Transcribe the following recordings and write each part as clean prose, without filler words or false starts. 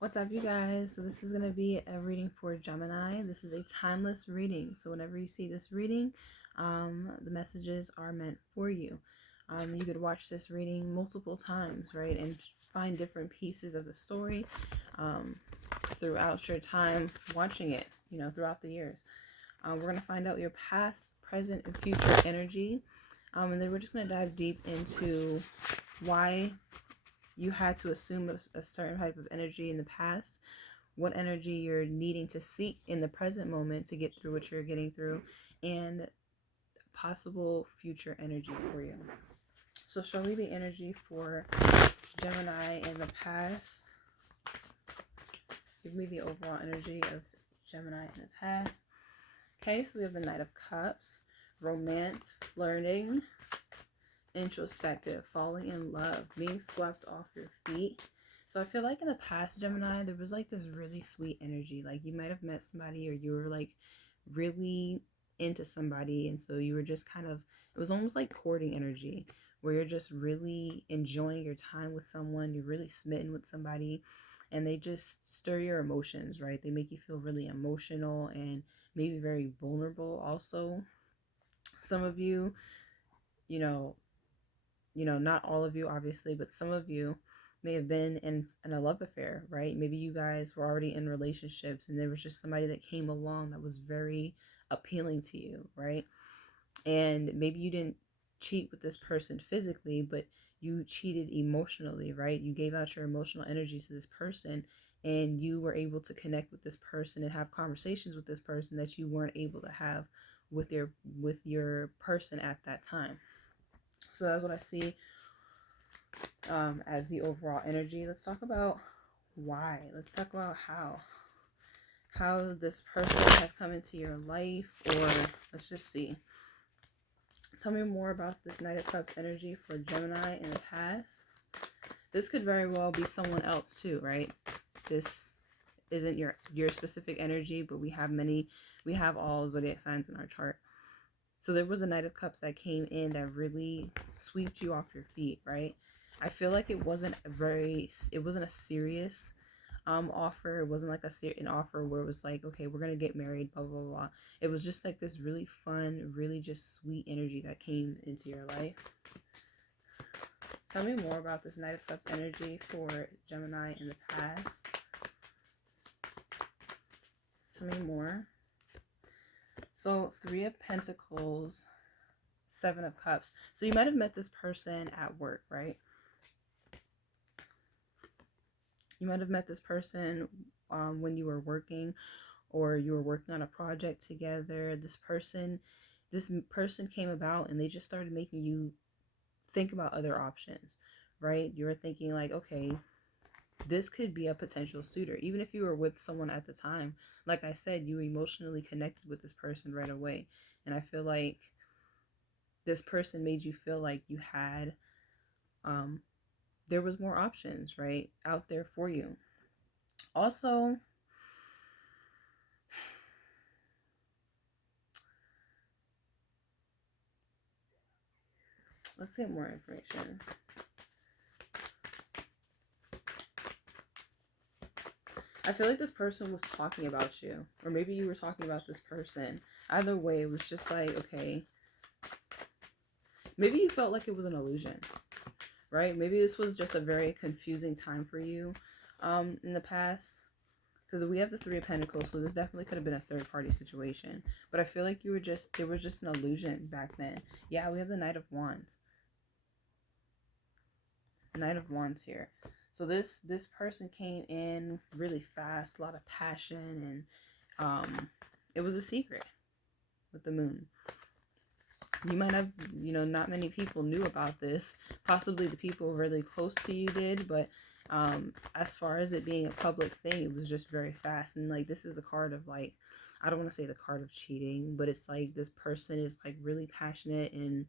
What's up, you guys? So this is going to be a reading for Gemini. This is a timeless reading. So whenever you see this reading, the messages are meant for you. You could watch this reading multiple times, right? And find different pieces of the story throughout your time watching it, throughout the years. We're going to find out your past, present, and future energy. And then we're just going to dive deep into why you had to assume a certain type of energy in the past, what energy you're needing to seek in the present moment to get through what you're getting through, and possible future energy for you. So show me the energy for Gemini in the past. Give me the overall energy of Gemini in the past. Okay, so we have the Knight of Cups, romance, flirting, introspective, falling in love, being swept off your feet. So I feel like in the past, Gemini, there was like this really sweet energy. Like you might have met somebody, or you were like really into somebody, and so you were just kind of, it was almost like courting energy, where you're just really enjoying your time with someone. You're really smitten with somebody, and they just stir your emotions, right? They make you feel really emotional and maybe very vulnerable also. Some of you, not all of you, obviously, but some of you may have been in a love affair, right? Maybe you guys were already in relationships and there was just somebody that came along that was very appealing to you, right? And maybe you didn't cheat with this person physically, but you cheated emotionally, right? You gave out your emotional energy to this person, and you were able to connect with this person and have conversations with this person that you weren't able to have with your person at that time. So that's what I see as the overall energy. Let's talk about why. Let's talk about how this person has come into your life, or let's just see. Tell me more about this Knight of Cups energy for Gemini in the past. This could very well be someone else too, right? This isn't your specific energy, but we have all zodiac signs in our chart. So there was a Knight of Cups that came in that really swept you off your feet, right? I feel like it wasn't a serious offer. It wasn't like an offer where it was like, okay, we're gonna get married, blah blah blah. It was just like this really fun, really just sweet energy that came into your life. Tell me more about this Knight of Cups energy for Gemini in the past. Tell me more. So 3 of Pentacles, 7 of Cups. So you might have met this person at work, right? You might have met this person when you were working, or you were working on a project together. This person came about, and they just started making you think about other options, right? You were thinking like, okay, this could be a potential suitor. Even if you were with someone at the time, like I said, you emotionally connected with this person right away. And I feel like this person made you feel like you had, there was more options, right, out there for you. Also, let's get more information. I feel like this person was talking about you, or maybe you were talking about this person. Either way, it was just like, okay, maybe you felt like it was an illusion, right? Maybe this was just a very confusing time for you in the past, because we have the 3 of Pentacles, so this definitely could have been a third-party situation. But I feel like there was just an illusion back then. Yeah, we have the Knight of Wands. Knight of Wands here. So this person came in really fast, a lot of passion, and it was a secret with the Moon. You might have, not many people knew about this. Possibly the people really close to you did, but as far as it being a public thing, it was just very fast. And like, this is the card of like, I don't want to say the card of cheating, but it's like this person is like really passionate, and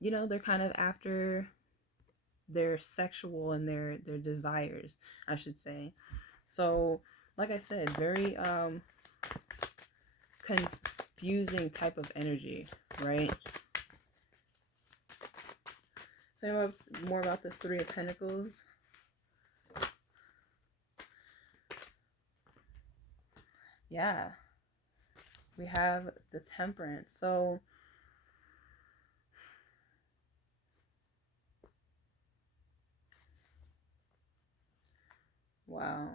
they're kind of after their sexual and their desires, I should say. So like I said, very confusing type of energy, right? Tell me more about this 3 of Pentacles. Yeah, we have the Temperance. So, wow.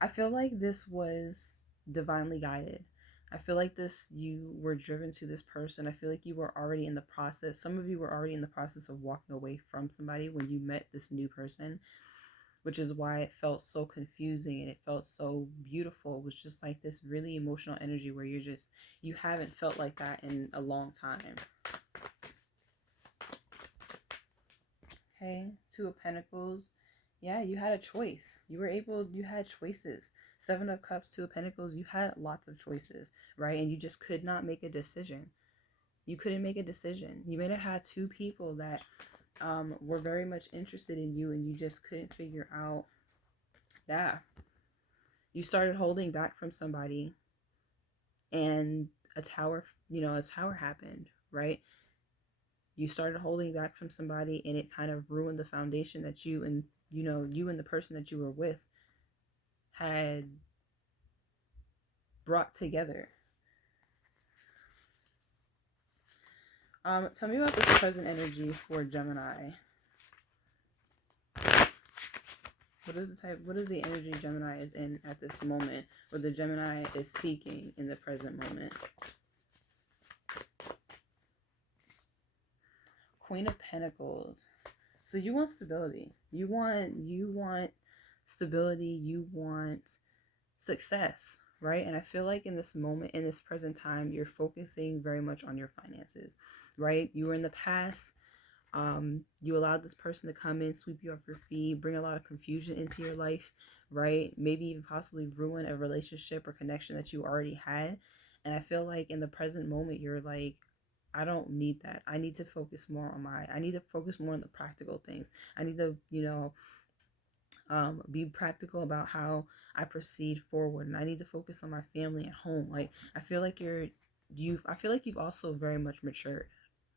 I feel like this was divinely guided. I feel like you were driven to this person. I feel like you were already in the process. Some of you were already in the process of walking away from somebody when you met this new person, which is why it felt so confusing and it felt so beautiful. It was just like this really emotional energy where you haven't felt like that in a long time. Okay, Two of Pentacles. Yeah, you had a choice. You had choices. Seven of Cups, Two of Pentacles, you had lots of choices, right? And you just could not make a decision. You couldn't make a decision. You may have had two people that were very much interested in you and you just couldn't figure out. Yeah. You started holding back from somebody and a tower happened, right? You started holding back from somebody and it kind of ruined the foundation that you and the person that you were with had brought together. Tell me about this present energy for Gemini. What is the energy Gemini is in at this moment, or the Gemini is seeking in the present moment? Queen of Pentacles. So you want stability. You want stability. You want success, right? And I feel like in this moment, in this present time, you're focusing very much on your finances, right? You were in the past. You allowed this person to come in, sweep you off your feet, bring a lot of confusion into your life, right? Maybe even possibly ruin a relationship or connection that you already had. And I feel like in the present moment, you're like, I don't need that. I need to focus more on I need to focus more on the practical things. I need to, be practical about how I proceed forward. And I need to focus on my family at home. Like, I feel like I feel like you've also very much matured,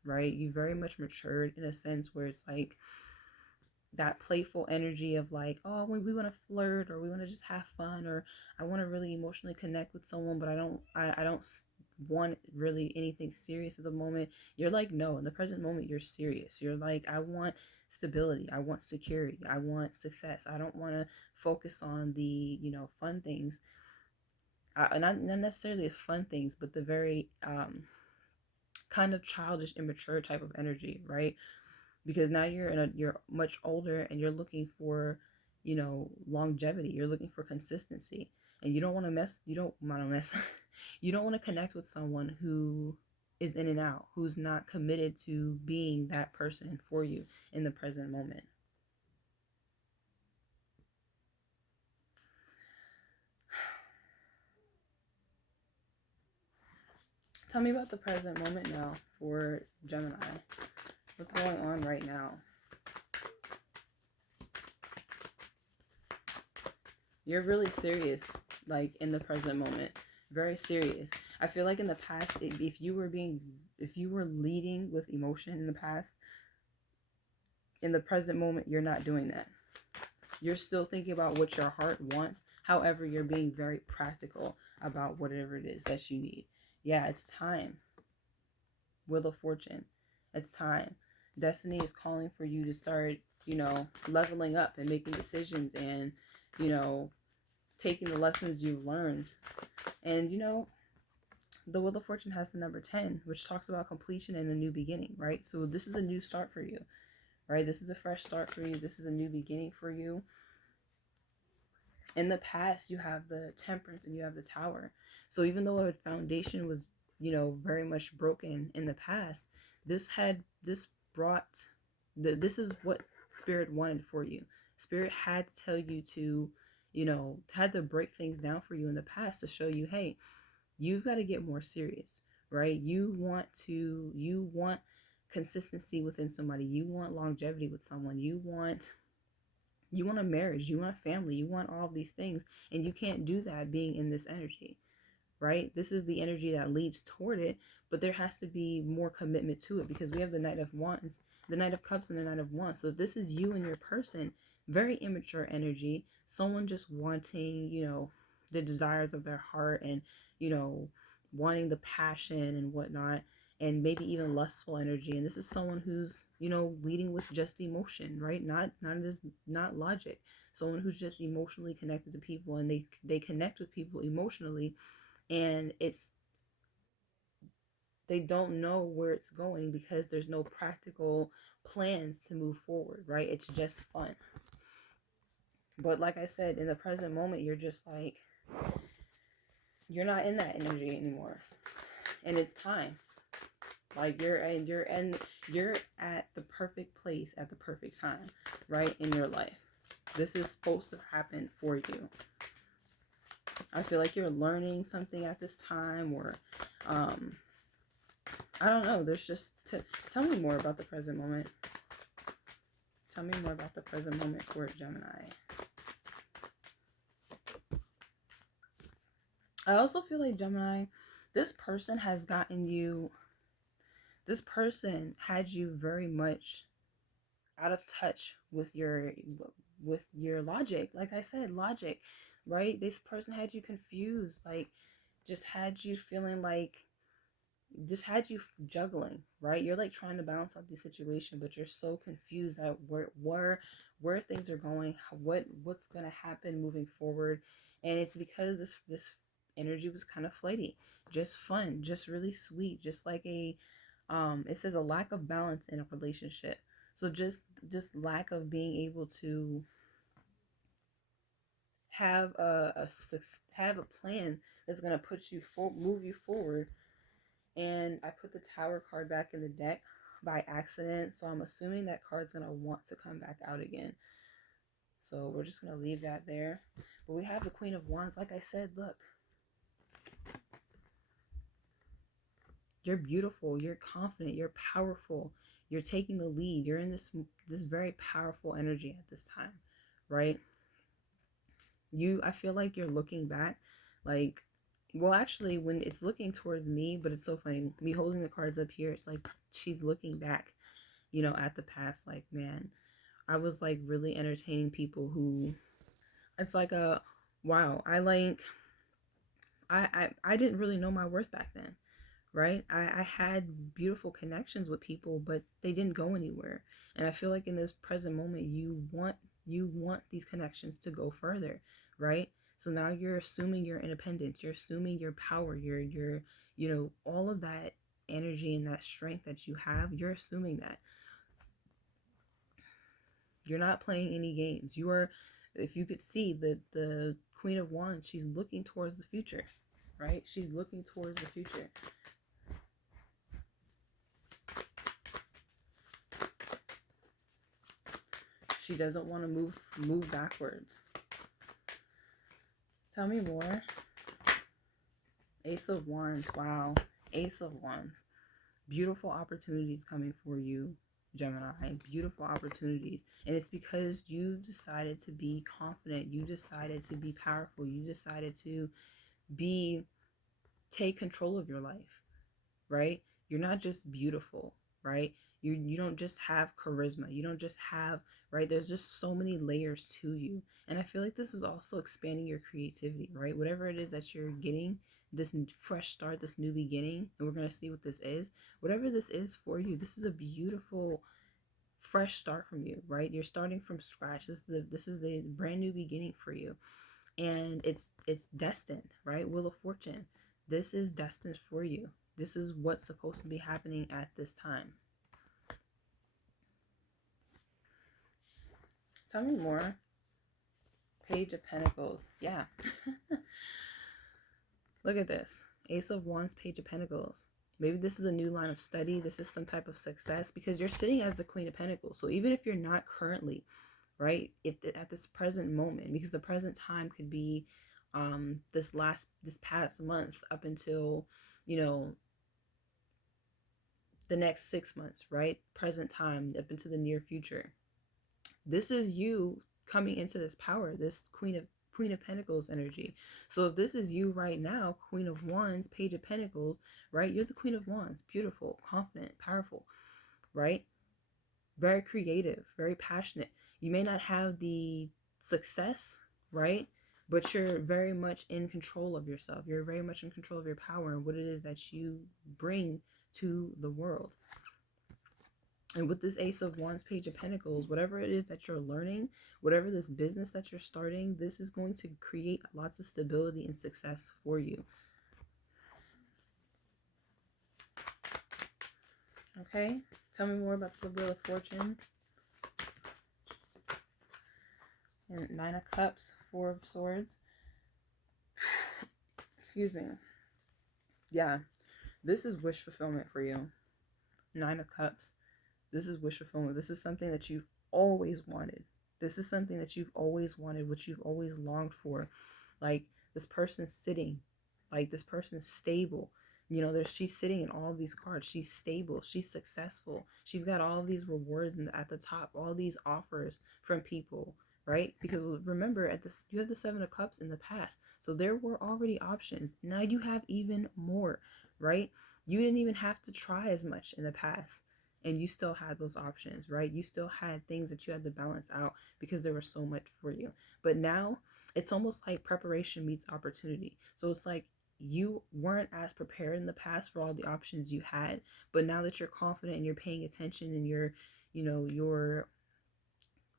right? You very much matured in a sense where it's like that playful energy of like, oh, we want to flirt or we want to just have fun or I want to really emotionally connect with someone, but I don't want really anything serious at the moment. You're like, no, in the present moment, you're serious. You're like, I want stability. I want security. I want success. I don't want to focus on the, fun things. Not necessarily the fun things, but the very kind of childish, immature type of energy, right? Because now you're much older and you're looking for longevity. You're looking for consistency, and you don't want to mess you don't want to connect with someone who is in and out, who's not committed to being that person for you in the present moment. Tell me about the present moment now for Gemini. What's going on right now? You're really serious, like in the present moment. Very serious. I feel like in the past, if you were leading with emotion in the past, in the present moment, you're not doing that. You're still thinking about what your heart wants. However, you're being very practical about whatever it is that you need. Yeah, it's time. Wheel of Fortune. It's time. Destiny is calling for you to start, leveling up and making decisions and, taking the lessons you've learned. And, the Wheel of Fortune has the number 10, which talks about completion and a new beginning, right? So this is a new start for you, right? This is a fresh start for you. This is a new beginning for you. In the past, you have the Temperance and you have the Tower. So even though a foundation was, very much broken in the past, this brought, this is what Spirit wanted for you. Spirit had to tell you to, had to break things down for you in the past to show you, hey, you've got to get more serious, right? You want consistency within somebody. You want longevity with someone. You want a marriage. You want a family. You want all of these things. And you can't do that being in this energy, right? This is the energy that leads toward it, but there has to be more commitment to it, because we have the Knight of Wands, the Knight of Cups, and the Knight of Wands. So if this is you and your person, very immature energy, someone just wanting, the desires of their heart, and, wanting the passion and whatnot, and maybe even lustful energy. And this is someone who's, leading with just emotion, right? Not logic. Someone who's just emotionally connected to people, and they connect with people emotionally, and they don't know where it's going because there's no practical plans to move forward, right? It's just fun. But like I said, in the present moment, you're just like, you're not in that energy anymore, and it's time. Like you're at the perfect place at the perfect time, right, in your life. This is supposed to happen for you. I feel like you're learning something at this time, or I don't know. There's just tell me more about the present moment. Tell me more about the present moment for Gemini. I also feel like, Gemini, this person has gotten you. This person had you very much out of touch with your logic. Like I said, logic, right? This person had you confused, like just had you feeling like, just had you juggling, right? You're like trying to balance out the situation, but you're so confused at where things are going, what's gonna happen moving forward. And it's because this energy was kind of flighty, just fun, just really sweet, just like a it says a lack of balance in a relationship. So just lack of being able to have have a plan that's gonna move you forward. And I put the Tower card back in the deck by accident, so I'm assuming that card's gonna want to come back out again. So we're just gonna leave that there. But we have the Queen of Wands. Like I said, look, you're beautiful, you're confident, you're powerful, you're taking the lead, you're in this very powerful energy at this time, right? I feel like you're looking back, like, well, actually, when it's looking towards me, but it's so funny, me holding the cards up here, it's like she's looking back, at the past, like, man, I was like really entertaining people who, it's like a, wow, I didn't really know my worth back then, right? I had beautiful connections with people, but they didn't go anywhere. And I feel like in this present moment, you want these connections to go further, right? So now you're assuming your independence, you're assuming your power, all of that energy and that strength that you have, you're assuming that. You're not playing any games. You are, if you could see the Queen of Wands, she's looking towards the future, right? She's looking towards the future. She doesn't want to move backwards. Tell me more. Ace of Wands. Wow. Ace of Wands. Beautiful opportunities coming for you, Gemini. Beautiful opportunities. And it's because you've decided to be confident. You decided to be powerful. You decided to take control of your life, right? You're not just beautiful, right? You don't just have charisma. You don't just have, right? There's just so many layers to you. And I feel like this is also expanding your creativity, right? Whatever it is that you're getting, this fresh start, this new beginning, and we're going to see what this is. Whatever this is for you, this is a beautiful fresh start from you, right? You're starting from scratch. This is the brand new beginning for you. And it's destined, right? Wheel of Fortune. This is destined for you. This is what's supposed to be happening at this time. Tell me more. Page of Pentacles. Yeah. Look at this. Ace of Wands, Page of Pentacles. Maybe this is a new line of study. This is some type of success because you're sitting as the Queen of Pentacles. So even if you're not currently, right, at this present moment, because the present time could be this past month up until, the next 6 months, right? Present time up into the near future. This is you coming into this power, this Queen of Pentacles energy. So if this is you right now, Queen of Wands, Page of Pentacles, right? You're the Queen of Wands. Beautiful, confident, powerful, right? Very creative, very passionate. You may not have the success, right? But you're very much in control of yourself. You're very much in control of your power and what it is that you bring to the world. And with this Ace of Wands, Page of Pentacles, whatever it is that you're learning, whatever this business that you're starting, this is going to create lots of stability and success for you. Okay, tell me more about the Wheel of Fortune. And Nine of Cups, Four of Swords. Excuse me. Yeah, this is wish fulfillment for you. Nine of Cups. This is wish fulfillment. This is something that you've always wanted. This is something that you've always wanted, what you've always longed for. Like, this person's sitting. Like, this person's stable. You know, she's sitting in all these cards. She's stable. She's successful. She's got all these rewards at the top. All these offers from people, right? Because remember, you have the Seven of Cups in the past. So there were already options. Now you have even more, right? You didn't even have to try as much in the past. And you still had those options, right? You still had things that you had to balance out because there was so much for you. But now it's almost like preparation meets opportunity. So it's like you weren't as prepared in the past for all the options you had, but now that you're confident and you're paying attention and you're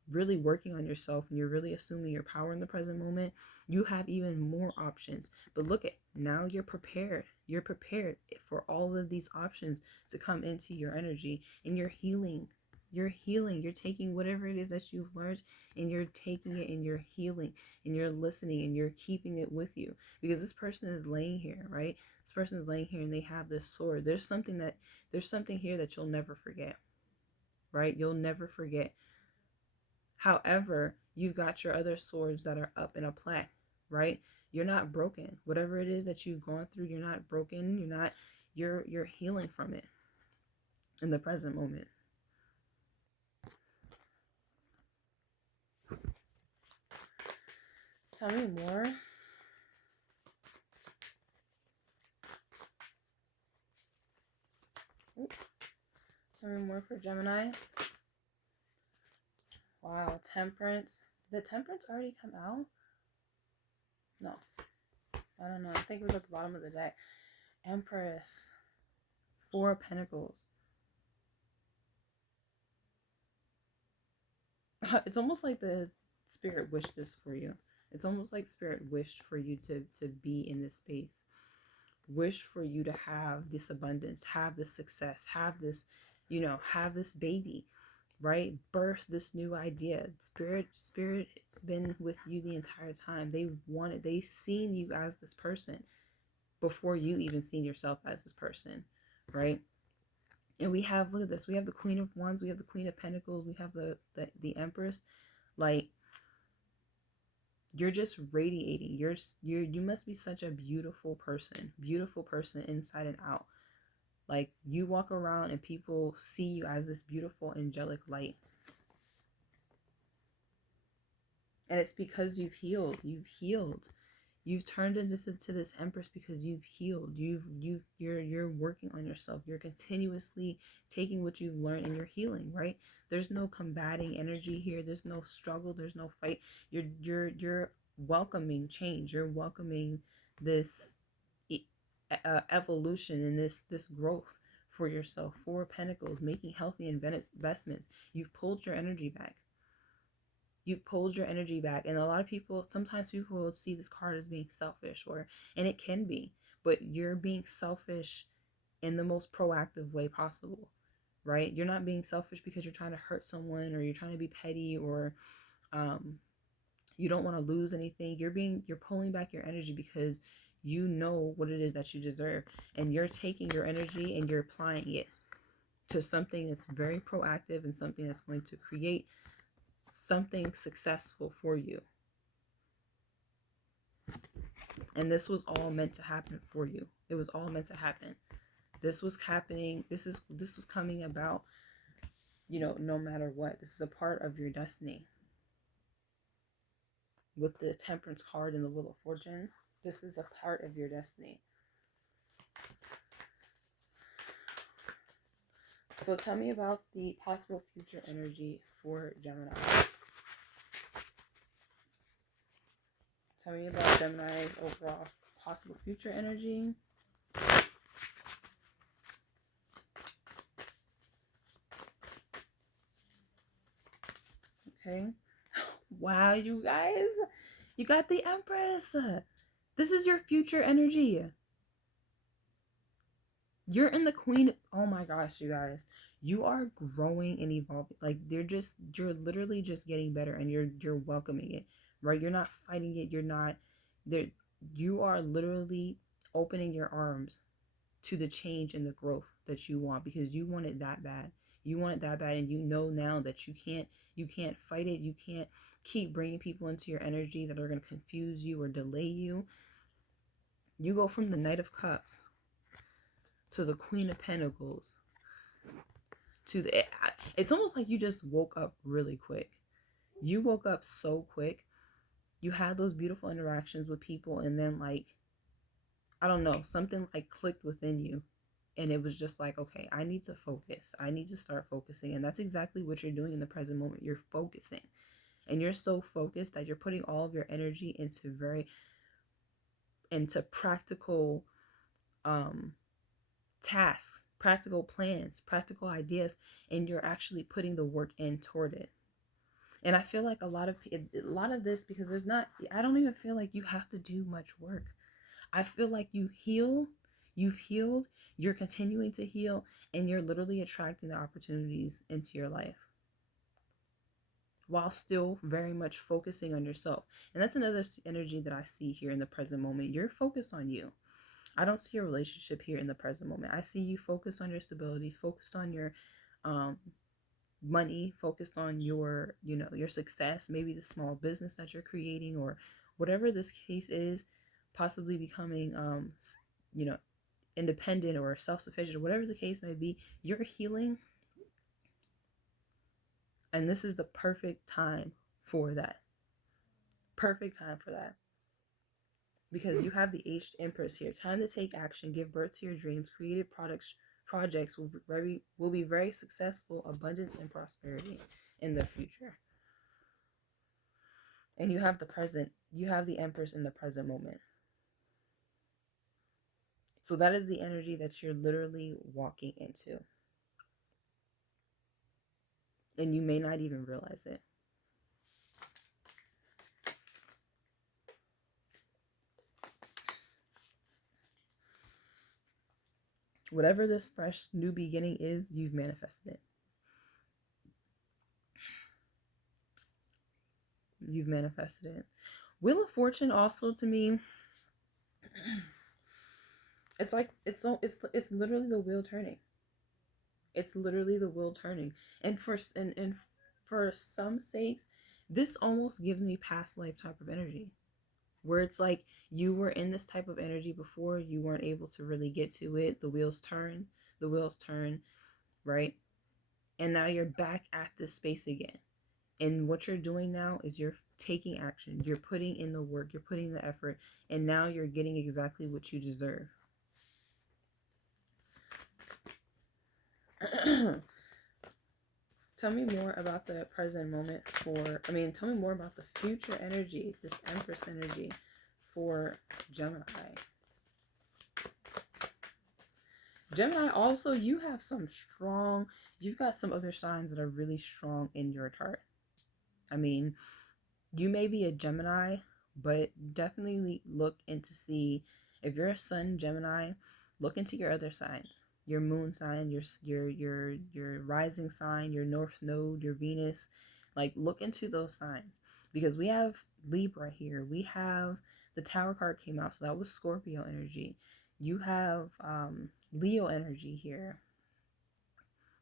really working on yourself and you're really assuming your power in the present moment, you have even more options. But look at now, you're prepared. You're prepared for all of these options to come into your energy, and you're healing. You're healing. You're taking whatever it is that you've learned and you're taking it and you're healing and you're listening and you're keeping it with you, because this person is laying here, right? This person is laying here and they have this sword. There's something here that you'll never forget, right? You'll never forget. However, you've got your other swords that are up in a plaque, right? You're not broken. Whatever it is that you've gone through, you're not broken. You're healing from it in the present moment. Tell me more. Tell me more for Gemini. Wow, Temperance. Did Temperance already come out? No. I don't know. I think it was at the bottom of the deck. Empress. Four of Pentacles. It's almost like the Spirit wished this for you. It's almost like Spirit wished for you to be in this space. Wish for you to have this abundance, have this success, have this, have this baby, right? Birth this new idea. Spirit's been with you the entire time. They've seen you as this person before you even seen yourself as this person, right? And we have, look at this, we have the Queen of Wands, we have the Queen of Pentacles, we have the Empress. Like, you're just radiating. You must be such a beautiful person inside and out. Like, you walk around and people see you as this beautiful angelic light. And it's because you've healed. You've turned into this Empress because you've healed. You're working on yourself. You're continuously taking what you've learned and you're healing, right? There's no combating energy here. There's no struggle. There's no fight. You're welcoming change. You're welcoming this evolution and this growth for yourself. Four of Pentacles, making healthy investments. You've pulled your energy back. And a lot of people, sometimes people will see this card as being selfish, and it can be, but you're being selfish in the most proactive way possible, right? You're not being selfish because you're trying to hurt someone or you're trying to be petty or you don't want to lose anything. You're pulling back your energy because you know what it is that you deserve, and you're taking your energy and you're applying it to something that's very proactive and something that's going to create something successful for you. And this was all meant to happen for you. It was all meant to happen. This was happening. This was coming about, no matter what. This is a part of your destiny. with the Temperance card and the Wheel of Fortune. This is a part of your destiny. So tell me about the possible future energy for Gemini. Tell me about Gemini's overall possible future energy. Okay. Wow, you guys. You got the Empress. This is your future energy. You're in the Queen. Oh my gosh, you guys. You are growing and evolving. Like you're literally just getting better, and you're welcoming it. Right? You're not fighting it. You're not there. You are literally opening your arms to the change and the growth that you want, because you want it that bad. You want it that bad, and you know now that you can't fight it. You can't keep bringing people into your energy that are going to confuse you or delay you. You go from the Knight of Cups to the Queen of Pentacles to the, it's almost like you just woke up really quick. You woke up so quick. You had those beautiful interactions with people, and then, like, I don't know, something like clicked within you, and it was just like, okay, I need to focus. I need to start focusing. And that's exactly what you're doing in the present moment. You're focusing, and you're so focused that you're putting all of your energy into practical tasks, practical plans, practical ideas, and you're actually putting the work in toward it. And I feel like a lot of this, because I don't even feel like you have to do much work. I feel like you've healed, you're continuing to heal, and you're literally attracting the opportunities into your life while still very much focusing on yourself. And that's another energy that I see here in the present moment. You're focused on you. I don't see a relationship here in the present moment. I see you focused on your stability, focused on your money, focused on your success, maybe the small business that you're creating, or whatever this case is, possibly becoming independent or self-sufficient, or whatever the case may be. You're healing, and this is the perfect time for that. Because you have the aged Empress here. Time to take action, give birth to your dreams. Creative projects will be very successful, abundance and prosperity in the future. And you have the Empress in the present moment. So that is the energy that you're literally walking into. And you may not even realize it. Whatever this fresh new beginning is, you've manifested it. You've manifested it. Wheel of Fortune also, to me, it's like it's literally the wheel turning. It's literally the wheel turning. And for some sakes, this almost gives me past life type of energy, where it's like you were in this type of energy before, you weren't able to really get to it. The wheels turn, right? And now you're back at this space again. And what you're doing now is you're taking action. You're putting in the work. You're putting the effort. And now you're getting exactly what you deserve. Tell me more about the present moment tell me more about the future energy, this Empress energy for Gemini. Gemini, also, you've got some other signs that are really strong in your chart. I mean, you may be a Gemini, but definitely look into see if you're a Sun Gemini. Look into your other signs, your Moon sign, your rising sign, your North Node, your Venus. Like, look into those signs, because we have Libra here. We have the Tower card came out, so that was Scorpio energy. You have Leo energy here.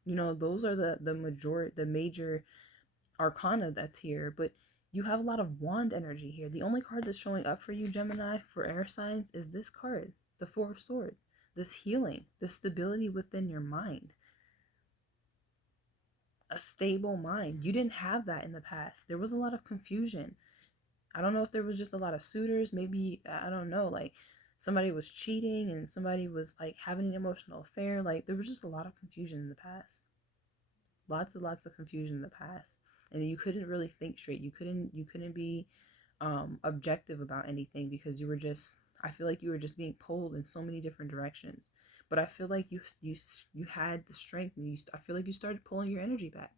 Those are the major arcana that's here, but you have a lot of wand energy here. The only card that's showing up for you, Gemini, for air signs is this card, the Four of Swords. This healing, this stability within your mind. A stable mind. You didn't have that in the past. There was a lot of confusion. I don't know if there was just a lot of suitors. Maybe, I don't know, like somebody was cheating and somebody was like having an emotional affair. Like there was just a lot of confusion in the past. Lots of confusion in the past. And you couldn't really think straight. You couldn't be objective about anything because you were just, I feel like you were just being pulled in so many different directions. But I feel like you had the strength, and I feel like you started pulling your energy back.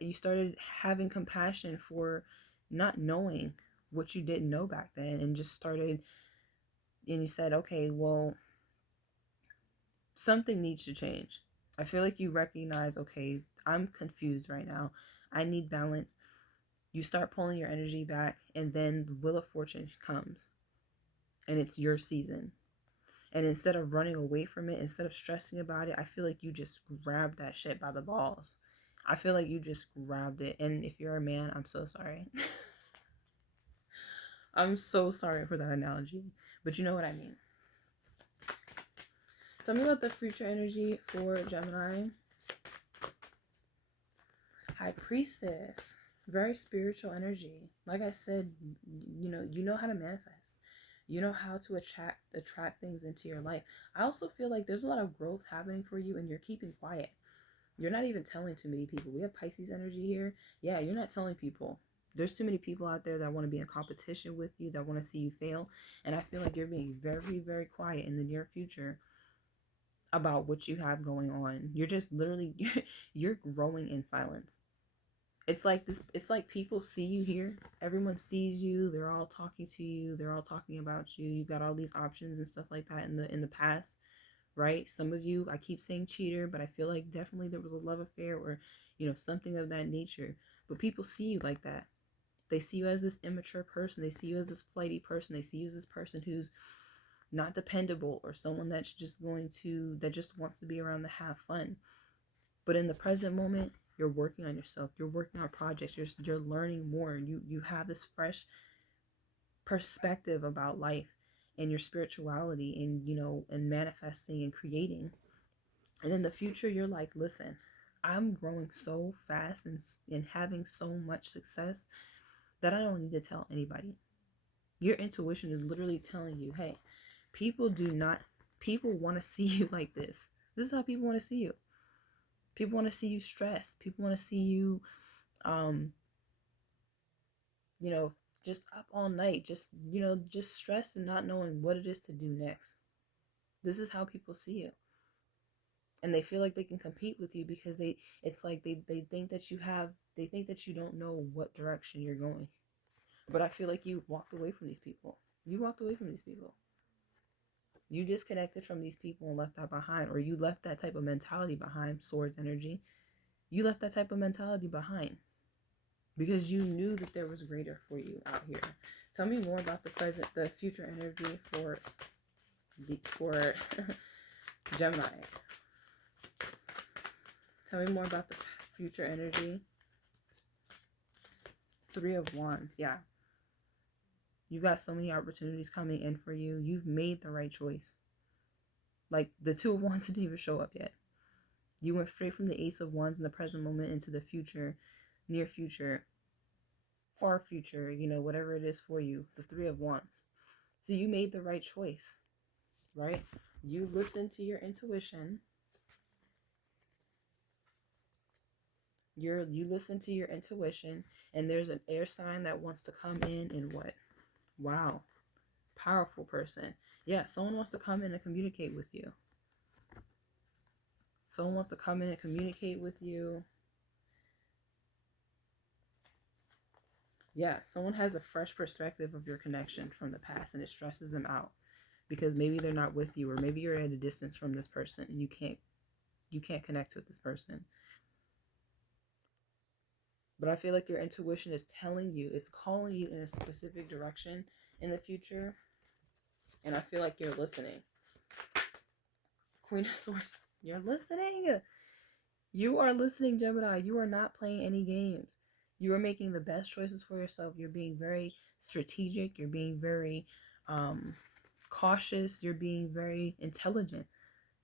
You started having compassion for not knowing what you didn't know back then, and just started, and you said, okay, well, something needs to change. I feel like you recognize, okay, I'm confused right now. I need balance. You start pulling your energy back, and then the wheel of fortune comes, and it's your season. And instead of running away from it, instead of stressing about it, I feel like you just grabbed that shit by the balls. I feel like you just grabbed it. And if you're a man, I'm so sorry. I'm so sorry for that analogy, but you know what I mean. Tell me about the future energy for Gemini. High Priestess. Very spiritual energy. Like I said, you know how to manifest. You know how to attract things into your life. I also feel like there's a lot of growth happening for you, and you're keeping quiet. You're not even telling too many people. We have Pisces energy here. Yeah, you're not telling people. There's too many people out there that want to be in competition with you, that want to see you fail. And I feel like you're being very, very quiet in the near future about what you have going on. You're just literally, you're growing in silence. It's like this, it's like people see you here. Everyone sees you. They're all talking to you. They're all talking about you. You got all these options and stuff like that in the past, right? Some of you, I keep saying cheater, but I feel like definitely there was a love affair, or something of that nature. But people see you like that. They see you as this immature person. They see you as this flighty person. They see you as this person who's not dependable, or someone that's just that just wants to be around to have fun. But in the present moment, you're working on yourself. You're working on projects. You're learning more. You have this fresh perspective about life and your spirituality, and and manifesting and creating. And in the future, you're like, listen, I'm growing so fast and having so much success that I don't need to tell anybody. Your intuition is literally telling you, hey, people want to see you like this. This is how people want to see you. People want to see you stressed. People want to see you, you know, just up all night, just stressed and not knowing what it is to do next. This is how people see you. And they feel like they can compete with you because it's like they think that they think that you don't know what direction you're going. But I feel like you walked away from these people. You walked away from these people. You disconnected from these people and left that behind, or you left that type of mentality behind. Swords energy. You left that type of mentality behind because you knew that there was greater for you out here. Tell me more about the future energy for Gemini. Tell me more about the future energy. Three of Wands, yeah. You've got so many opportunities coming in for you. You've made the right choice. Like the Two of Wands didn't even show up yet. You went straight from the Ace of Wands in the present moment into the future, near future, far future, whatever it is for you, the Three of Wands. So you made the right choice, right? You listened to your intuition. You listen to your intuition, and there's an air sign that wants to come in and what? Wow. Powerful person. Yeah, someone wants to come in and communicate with you. Someone wants to come in and communicate with you. Yeah, someone has a fresh perspective of your connection from the past, and it stresses them out because maybe they're not with you, or maybe you're at a distance from this person and you can't connect with this person. But I feel like your intuition is telling you, it's calling you in a specific direction in the future, and I feel like you're listening. Queen of Swords, you're listening. You are listening, Gemini. You are not playing any games. You are making the best choices for yourself. You're being very strategic. You're being very cautious. You're being very intelligent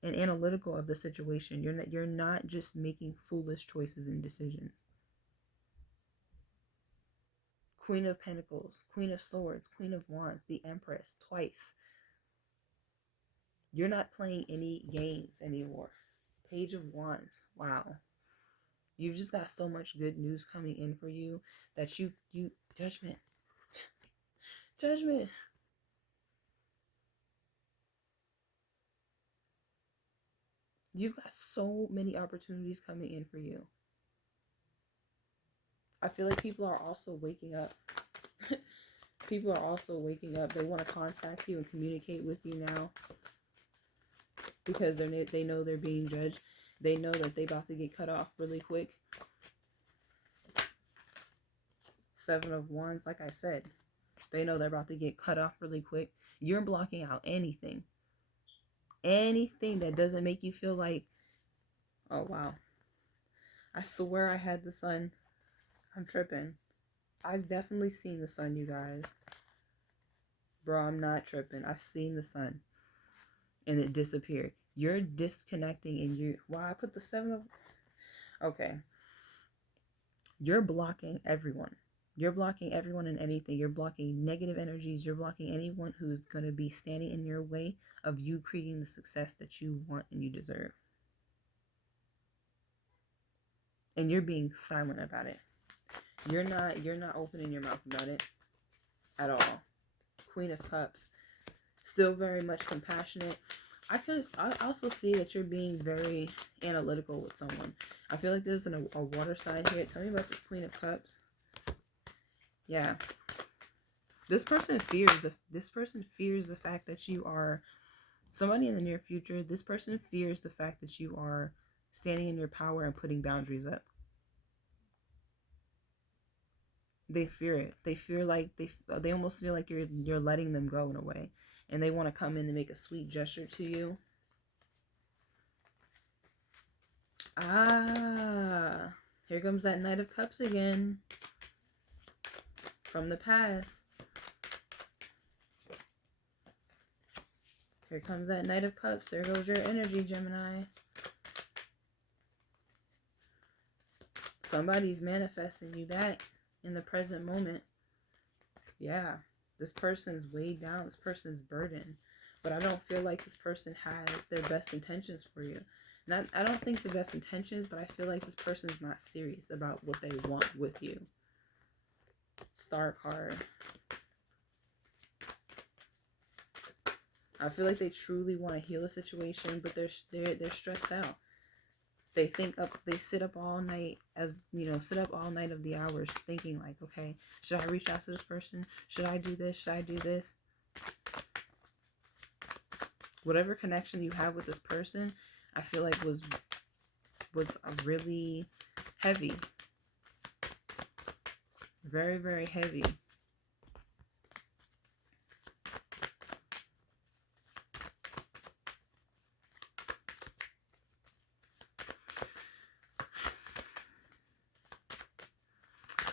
and analytical of the situation. You're not just making foolish choices and decisions. Queen of Pentacles, Queen of Swords, Queen of Wands, the Empress, twice. You're not playing any games anymore. Page of Wands. Wow. You've just got so much good news coming in for you that you judgment. Judgment. You've got so many opportunities coming in for you. I feel like people are also waking up. People are also waking up. They want to contact you and communicate with you now because they know they're being judged. They know that they're about to get cut off really quick. Seven of Wands, like I said, they know they're about to get cut off really quick. You're blocking out anything that doesn't make you feel like, oh wow, I swear I had the sun. I'm tripping. I've definitely seen the sun, you guys. Bro, I'm not tripping. I've seen the sun and it disappeared. You're disconnecting and you, wow, I put the seven of, okay. You're blocking everyone. You're blocking everyone and anything. You're blocking negative energies. You're blocking anyone who's going to be standing in your way of you creating the success that you want and you deserve. And you're being silent about it. You're not opening your mouth about it at all. Queen of Cups. Still very much compassionate. I also see that you're being very analytical with someone. I feel like there's a water sign here. Tell me about this Queen of Cups. Yeah. This person fears the fact that you are somebody in the near future. This person fears the fact that you are standing in your power and putting boundaries up. They fear it. They fear like they almost feel like you're letting them go in a way, and they want to come in and make a sweet gesture to you. Ah, here comes that Knight of Cups again from the past. Here comes that Knight of Cups. There goes your energy, Gemini. Somebody's manifesting you back in the present moment. Yeah, this person's weighed down. This person's burdened. But I don't feel like this person has their best intentions for you. I don't think the best intentions, but I feel like this person's not serious about what they want with you. Star card. I feel like they truly want to heal a situation, but they're stressed out. They sit up all night sit up all night of the hours thinking like, okay, should I reach out to this person? Should I do this? Should I do this? Whatever connection you have with this person, I feel like was really heavy. Very, very heavy.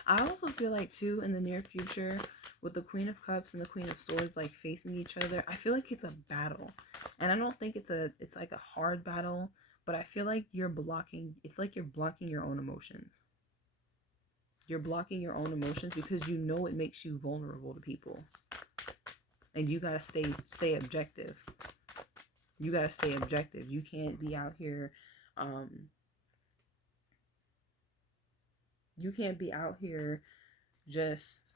I also feel like too in the near future with the Queen of Cups and the Queen of Swords like facing each other, I feel like it's a battle. And I don't think it's like a hard battle, but I feel like it's like you're blocking your own emotions. You're blocking your own emotions because you know it makes you vulnerable to people. And you gotta stay objective. You gotta stay objective. You can't be out here you can't be out here just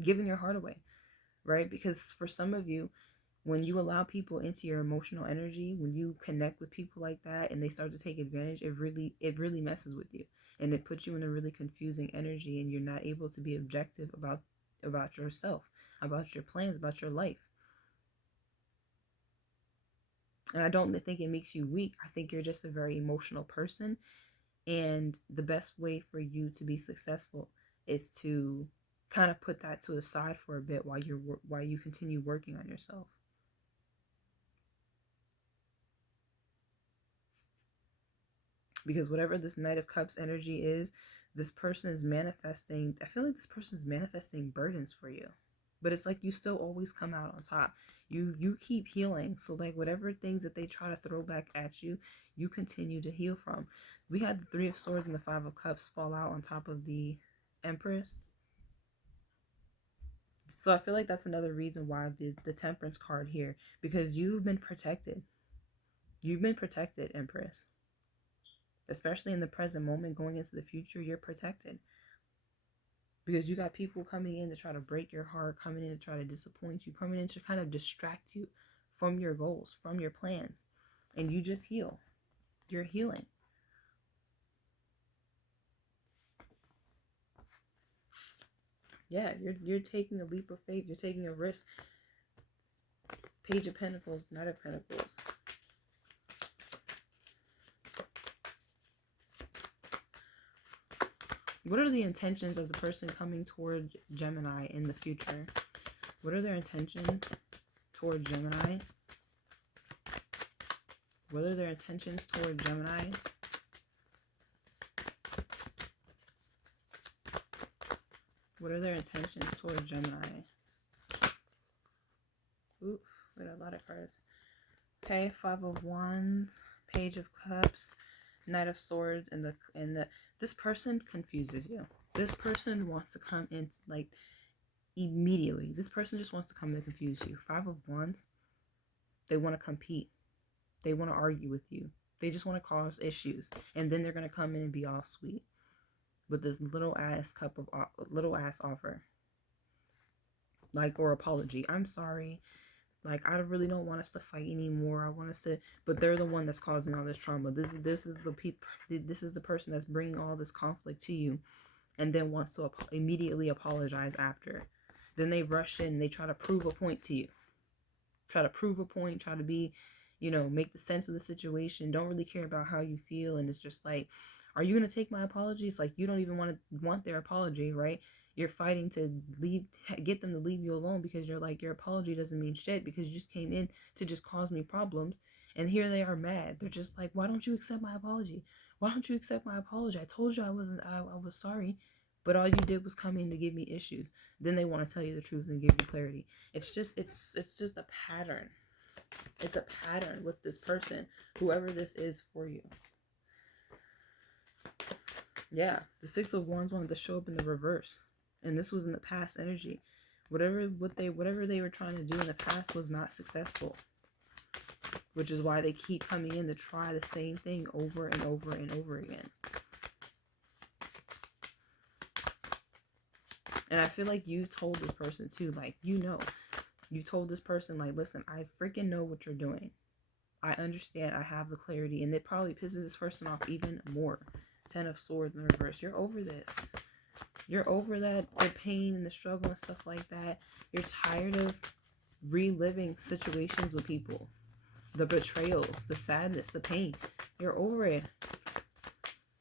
giving your heart away, right? Because for some of you, when you allow people into your emotional energy, when you connect with people like that and they start to take advantage, it really messes with you. And it puts you in a really confusing energy and you're not able to be objective about yourself, about your plans, about your life. And I don't think it makes you weak. I think you're just a very emotional person. And the best way for you to be successful is to kind of put that to the side for a bit while you continue working on yourself. Because whatever this Knight of Cups energy is, this person is manifesting. I feel like this person is manifesting burdens for you. But it's like you still always come out on top. You keep healing. So like whatever things that they try to throw back at you, you continue to heal from. We had the Three of Swords and the Five of Cups fall out on top of the Empress. So I feel like that's another reason why the Temperance card here, because you've been protected. You've been protected, Empress. Especially in the present moment, going into the future, you're protected. Because you got people coming in to try to break your heart, coming in to try to disappoint you, coming in to kind of distract you from your goals, from your plans. And you just heal. You're healing. Yeah, you're taking a leap of faith. You're taking a risk. Page of Pentacles, Knight of Pentacles. What are the intentions of the person coming toward Gemini in the future? What are their intentions toward Gemini? What are their intentions toward Gemini? What are their intentions toward Gemini? Oof, we got a lot of cards. Okay, Five of Wands, Page of Cups, Knight of Swords, and the this person confuses you. This person wants to come in like immediately. This person just wants to come and confuse you. Five of Wands, they want to compete. They want to argue with you. They just want to cause issues, and then they're gonna come in and be all sweet with this little ass offer, like, or apology. I'm sorry. Like, I really don't want us to fight anymore. I want us to, but they're the one that's causing all this trauma. This is the person that's bringing all this conflict to you, and then wants to immediately apologize after. Then they rush in and they try to prove a point to you. Try to prove a point. Try to be, make the sense of the situation. Don't really care about how you feel, and it's just like, are you gonna take my apology? It's like you don't even want their apology, right? You're fighting to get them to leave you alone because you're like, your apology doesn't mean shit because you just came in to just cause me problems. And here they are mad. They're just like, why don't you accept my apology? Why don't you accept my apology? I told you I was sorry, but all you did was come in to give me issues. Then they want to tell you the truth and give you clarity. It's just a pattern. It's a pattern with this person, whoever this is for you. Yeah, the Six of Wands wanted to show up in the reverse. And this was in the past energy. Whatever they were trying to do in the past was not successful. Which is why they keep coming in to try the same thing over and over and over again. And I feel like you told this person too, like, you told this person, like, listen, I freaking know what you're doing. I understand, I have the clarity, and it probably pisses this person off even more. Ten of Swords in reverse. You're over this. You're over the pain and the struggle and stuff like that. You're tired of reliving situations with people. The betrayals, the sadness, the pain. You're over it.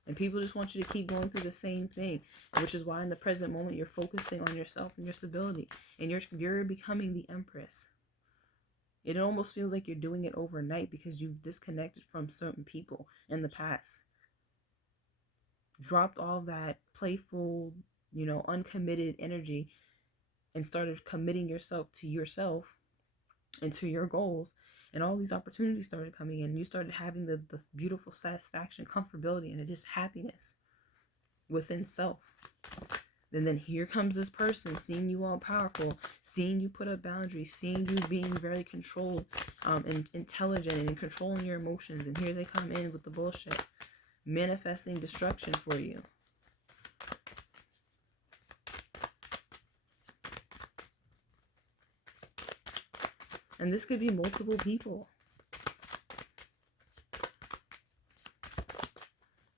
And people just want you to keep going through the same thing. Which is why in the present moment you're focusing on yourself and your stability. And you're becoming the Empress. It almost feels like you're doing it overnight because you've disconnected from certain people in the past. Dropped all that playful, uncommitted energy and started committing yourself and to your goals, and all these opportunities started coming in. You started having the beautiful satisfaction, comfortability, and just happiness within self. And then here comes this person seeing you all powerful, seeing you put up boundaries, seeing you being very controlled, and intelligent and controlling your emotions, and here they come in with the bullshit, manifesting destruction for you. And this could be multiple people.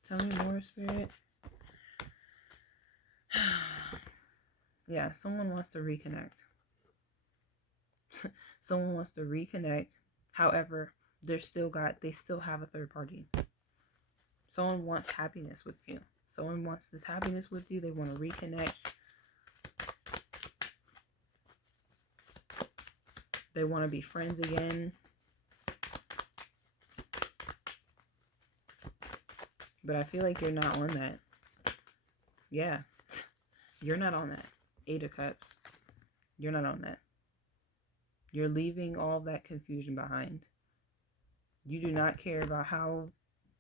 Tell me more, Spirit. Yeah, someone wants to reconnect. Someone wants to reconnect. However, they still have a third party. Someone wants happiness with you. Someone wants this happiness with you. They want to reconnect. They want to be friends again. But I feel like you're not on that. Yeah. You're not on that. Eight of Cups. You're not on that. You're leaving all that confusion behind. You do not care about how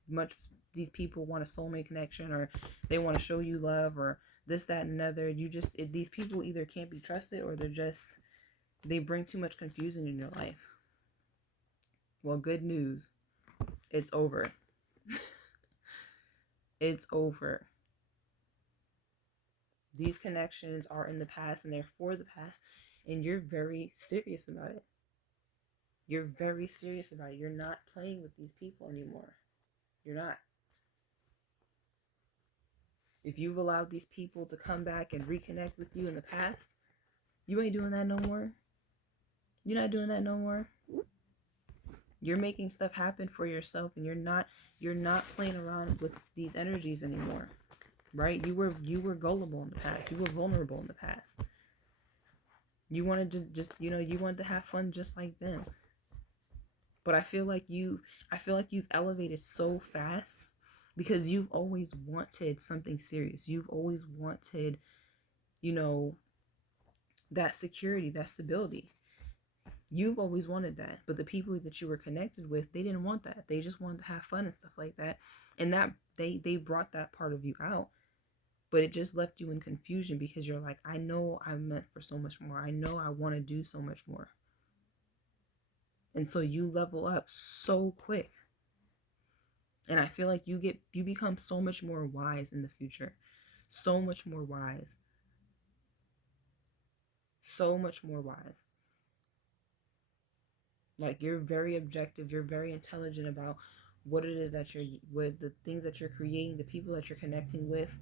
much these people want a soulmate connection, or they want to show you love, or this, that, and another. These people either can't be trusted, or they bring too much confusion in your life. Well, good news. It's over. It's over. These connections are in the past, and they're for the past, and you're very serious about it. You're very serious about it. You're not playing with these people anymore. You're not. If you've allowed these people to come back and reconnect with you in the past, you ain't doing that no more. You're not doing that no more. You're making stuff happen for yourself, and you're not playing around with these energies anymore. Right? You were gullible in the past. You were vulnerable in the past. You wanted to just, you wanted to have fun just like them. But I feel like you've elevated so fast because you've always wanted something serious. You've always wanted, that security, that stability. You've always wanted that. But the people that you were connected with, they didn't want that. They just wanted to have fun and stuff like that. And that they brought that part of you out. But it just left you in confusion because you're like, I know I'm meant for so much more. I know I want to do so much more. And so you level up so quick. And I feel like you become so much more wise in the future. So much more wise. So much more wise. Like, you're very objective. You're very intelligent about what it is that with the things that you're creating, the people that you're connecting with,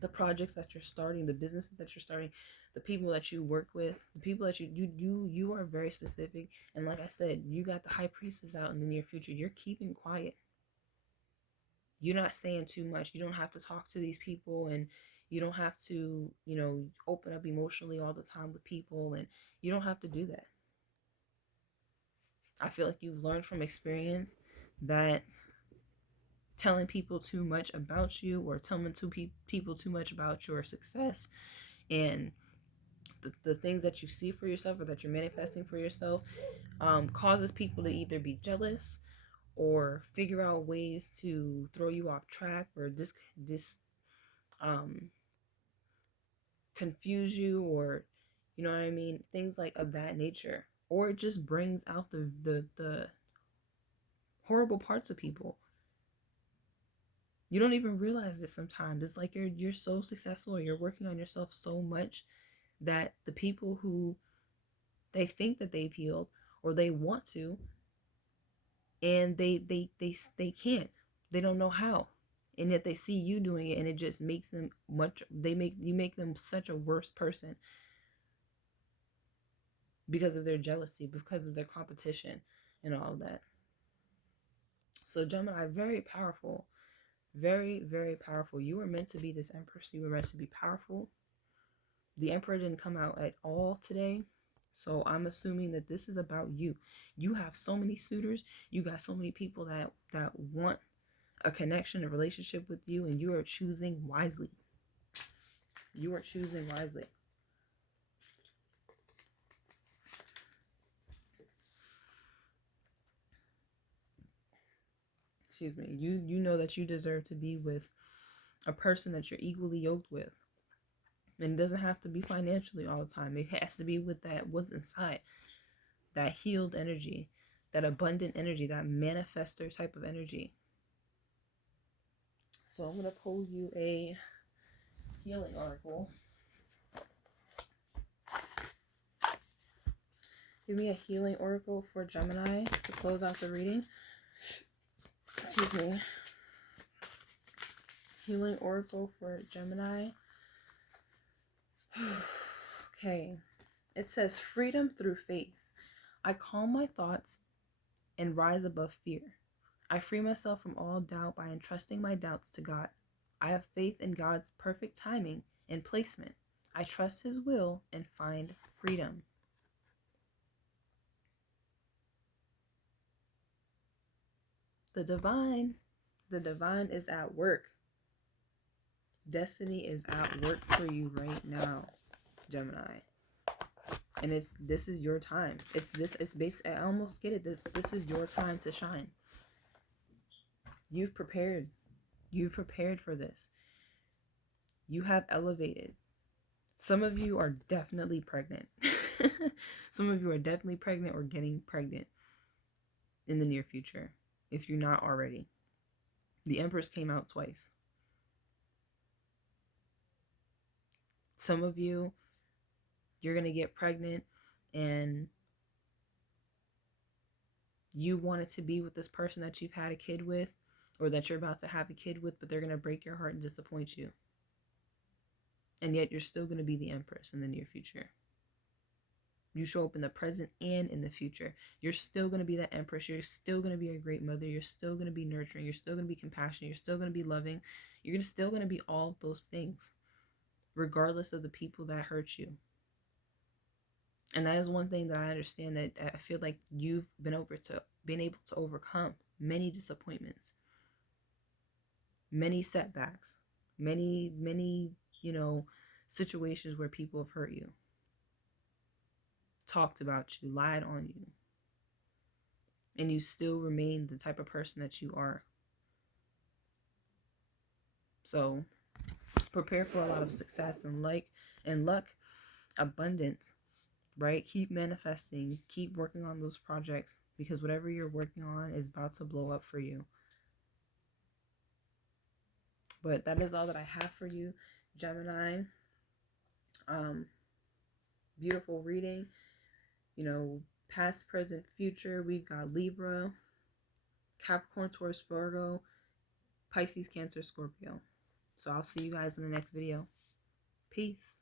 the projects that you're starting, the business that you're starting, the people that you work with, the people that you are very specific. And like I said, you got the high priestess out in the near future. You're keeping quiet. You're not saying too much. You don't have to talk to these people, and you don't have to, open up emotionally all the time with people, and you don't have to do that. I feel like you've learned from experience that telling people too much about you, or telling people too much about your success and the things that you see for yourself, or that you're manifesting for yourself, causes people to either be jealous or figure out ways to throw you off track, or confuse you, or you know what I mean, things like of that nature. Or it just brings out the horrible parts of people. You don't even realize it sometimes. It's like you're so successful, or you're working on yourself so much that the people who they think that they've healed, or they want to, and they can't. They don't know how. And yet they see you doing it, and it just makes them you make them such a worse person because of their jealousy, because of their competition and all of that. So Gemini, very powerful. Very, very powerful. You were meant to be this empress. You were meant to be powerful. The emperor didn't come out at all today. So I'm assuming that this is about you. You have so many suitors. You got so many people that want a connection, a relationship with you, and you are choosing wisely. You are choosing wisely. Excuse me. You know that you deserve to be with a person that you're equally yoked with. And it doesn't have to be financially all the time. It has to be with that what's inside. That healed energy, that abundant energy, that manifester type of energy. So I'm going to pull you a healing oracle. Give me a healing oracle for Gemini to close out the reading. Excuse me. Healing oracle for Gemini. Okay. It says, freedom through faith. I calm my thoughts and rise above fear. I free myself from all doubt by entrusting my doubts to God. I have faith in God's perfect timing and placement. I trust His will and find freedom. The divine is at work. Destiny is at work for you right now, Gemini. And this is your time. It's basically, I almost get it. This is your time to shine. You've prepared for this. You have elevated. Some of you are definitely pregnant. Some of you are definitely pregnant or getting pregnant in the near future, if you're not already. The Empress came out twice. Some of you, you're going to get pregnant and you wanted to be with this person that you've had a kid with or that you're about to have a kid with, but they're going to break your heart and disappoint you. And yet you're still going to be the Empress in the near future. You show up in the present and in the future. You're still going to be that Empress. You're still going to be a great mother. You're still going to be nurturing. You're still going to be compassionate. You're still going to be loving. You're still going to be all of those things, regardless of the people that hurt you. And that is one thing that I understand, that I feel like you've been able to overcome many disappointments, many setbacks, many, situations where people have hurt you, talked about you, lied on you, and you still remain the type of person that you are. So prepare for a lot of success and luck, abundance, right? Keep manifesting, keep working on those projects, because whatever you're working on is about to blow up for you. But that is all that I have for you, Gemini. Beautiful reading. Past, present, future. We've got Libra, Capricorn, Taurus, Virgo, Pisces, Cancer, Scorpio. So I'll see you guys in the next video. Peace.